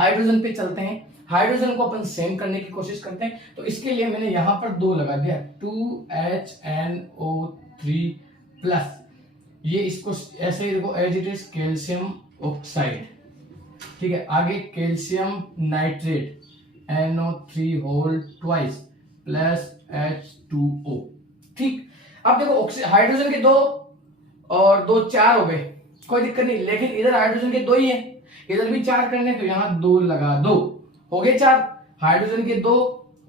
Hydrogen पे चलते हैं, हाइड्रोजन को अपन सेम करने की कोशिश करते हैं। तो इसके लिए मैंने यहां पर 2 लगा दिया, 2HNO3 प्लस, ये इसको ऐसे ही देखो as it is calcium oxide, ठीक है। आगे calcium nitrate NO3 whole twice plus H2O, ठीक। अब देखो हाइड्रोजन के 2 और 2 4 हो गए, कोई दिक्कत नहीं, लेकिन इधर हाइड्रोजन के 2 ही है, इधर भी 4 करने, तो यहां 2 लगा दो, हो गए 4। हाइड्रोजन के 2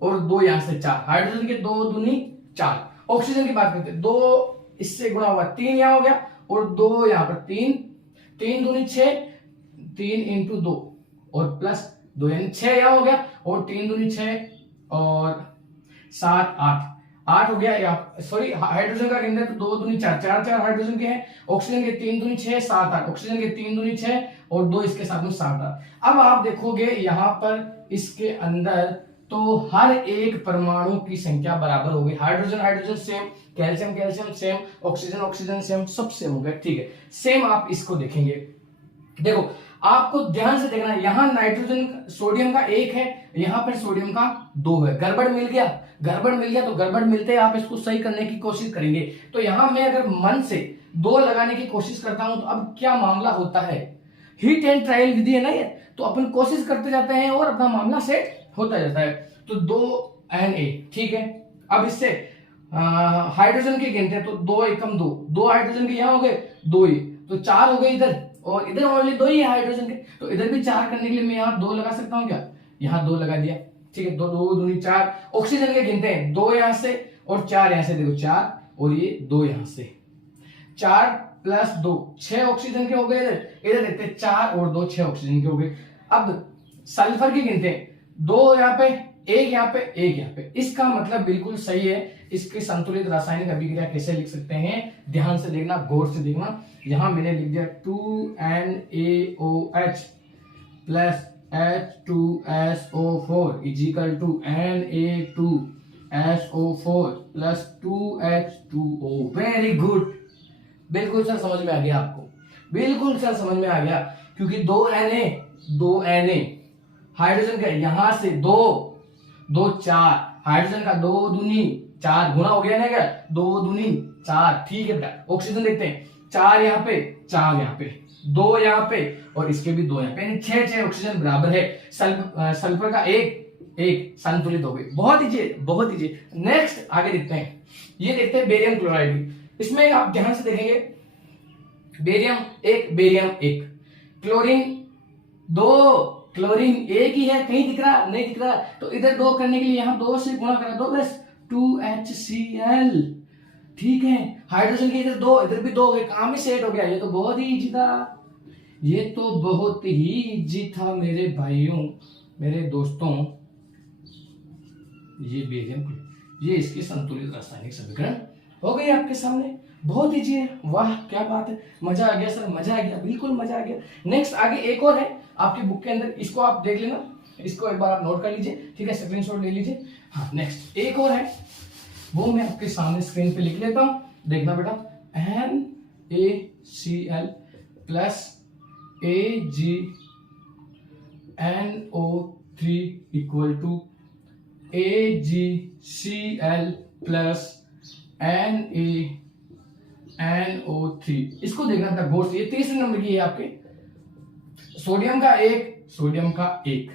और 2 यहां से 4, हाइड्रोजन के 2 दूनी 4। ऑक्सीजन की बात करते हैं, 2 इससे गुणा हुआ 3 यहां हो गया, और 2 यहां पर 3, 3 दूनी 6, 3 इंटू 2 और प्लस 2 यानी 6 यहां हो गया, और 3 दूनी 6 और 7 8, 8 हो गया। या सॉरी, हाइड्रोजन का गिनते तो 2 दूनी 4, 4 4 हाइड्रोजन के हैं, ऑक्सीजन के 3 दूनी 6 7 8, ऑक्सीजन के 3 दूनी 6 और 2 इसके साथ में 7 8। अब आप देखोगे यहां पर इसके अंदर तो हर एक परमाणु की संख्या बराबर हो गई, hydrogen hydrogen same, calcium calcium same, oxygen oxygen same, सब सेम हो गए, ठीक है। सेम आप इसको देखेंगे, देखो आपको ध्यान से देखना, यहां नाइट्रोजन सोडियम का 1 है, यहां पर सोडियम का 2 है। गड़बड़ मिल गया, गड़बड़ मिल गया, तो गड़बड़ मिलते आप इसको सही करने की कोशिश करेंगे। तो यहां मैं अगर मन से 2 लगाने की कोशिश करता हूं, तो अब क्या मामला होता है, हिट एंड ट्रायल विधि है ना ये, तो अपन कोशिश करते जाते हैं और अपना मामला सेट होता जाता है। तो 2Na, ठीक है। अब इससे हाइड्रोजन के गिनते हैं, तो 2 एकम 2, 2 हाइड्रोजन के यहां हो गए, 2 ही, तो 4 हो गए इधर, और इधर ओनली 2 ही है हाइड्रोजन के, तो इधर भी 4 करने के लिए मैं यहां 2 लगा सकता हूं क्या, यहां 2 लगा दिया, ठीक है। 2 2 दूनी 4, ऑक्सीजन के गिनते हैं, 2 यहां से और 4 यहां से, देखो 4 और ये 2 यहां से, 4 प्लस 2 6 ऑक्सीजन के हो गए, इधर देखते हैं 4 और 2 6 ऑक्सीजन के हो गए। अब सल्फर के गिनते हैं, 2 यहां पे, 1 यहां पे, 1 यहां पे, इसका मतलब बिल्कुल सही है। इसकी संतुलित रासायनिक अभिक्रिया कैसे लिख सकते हैं, ध्यान से देखना, गौर से देखना। यहां मैंने लिख दिया 2NaOH plus H2SO4 is equal to Na2SO4 plus 2H2O। Very good, बिल्कुल सर समझ में आ गया आपको, बिल्कुल सर समझ में आ गया, क्योंकि 2 Na हाइड्रोजन का यहां से 2 2 4, हाइड्रोजन का 2 दूनी 4 गुना हो गया ना, क्या 2 दूनी 4, ठीक है बेटा। ऑक्सीजन देखते हैं, 4 यहाँ पे, 4 यहाँ पे, 2 यहाँ पे और इसके भी 2 यहाँ पे, यानी 6 ऑक्सीजन बराबर है। सल्फर का 1 संतुलित हो गई, बहुत ईजी, बहुत ईजी। नेक्स्ट आगे देखते हैं, ये देखते हैं बेरियम क्लोराइड। इसमें आप ध्यान से देखेंगे, बेरियम 1, क्लोरीन 2, क्लोरीन 1 ही है, कहीं दिख रहा नहीं, दिख रहा, तो इधर 2 करने के लिए यहां 2 से गुणा करा, 2 प्लस 2HCl, ठीक है। हाइड्रोजन के इधर 2, इधर भी 2 हो गए, काम ही सेट हो गया। ये तो बहुत ही इजी था, ये तो बहुत ही इजी था मेरे भाइयों, मेरे दोस्तों। ये बेरियम, ये इसकी संतुलित रासायनिक समीकरण हो गई आपके सामने, बहुत इजी है। वाह क्या बात है, मजा आ गया सर, मजा आ गया, बिल्कुल मजा आ गया। नेक्स्ट आगे एक और है आपकी बुक के अंदर, इसको आप देख लेना, इसको एक बार आप नोट कर लीजिए, ठीक है, स्क्रीनशॉट ले लीजिए। हाँ, नेक्स्ट एक और है, वो मैं आपके सामने स्क्रीन पे लिख लेता हूं, देखना बेटा। NaCl plus AgNO3 equal to AgCl plus NaNO3। इसको देखना था गौर से, ये तीसरे नंबर की है आपके। सोडियम का 1,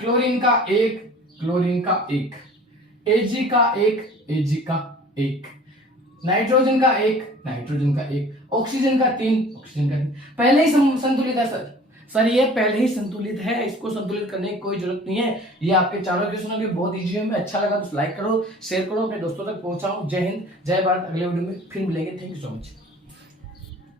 क्लोरीन का 1, Ag का 1, नाइट्रोजन का 1, ऑक्सीजन का 3, पहले ही संतुलित है सर ये पहले ही संतुलित है, इसको संतुलित करने की कोई जरूरत नहीं है। ये आपके चारों क्वेश्चन होंगे, बहुत इजी है। अच्छा लगा तो लाइक करो, शेयर करो, अपने दोस्तों तक पहुंचाओ। जय हिंद, जय भारत। अगले वीडियो में फिर मिलेंगे। Thank you so much.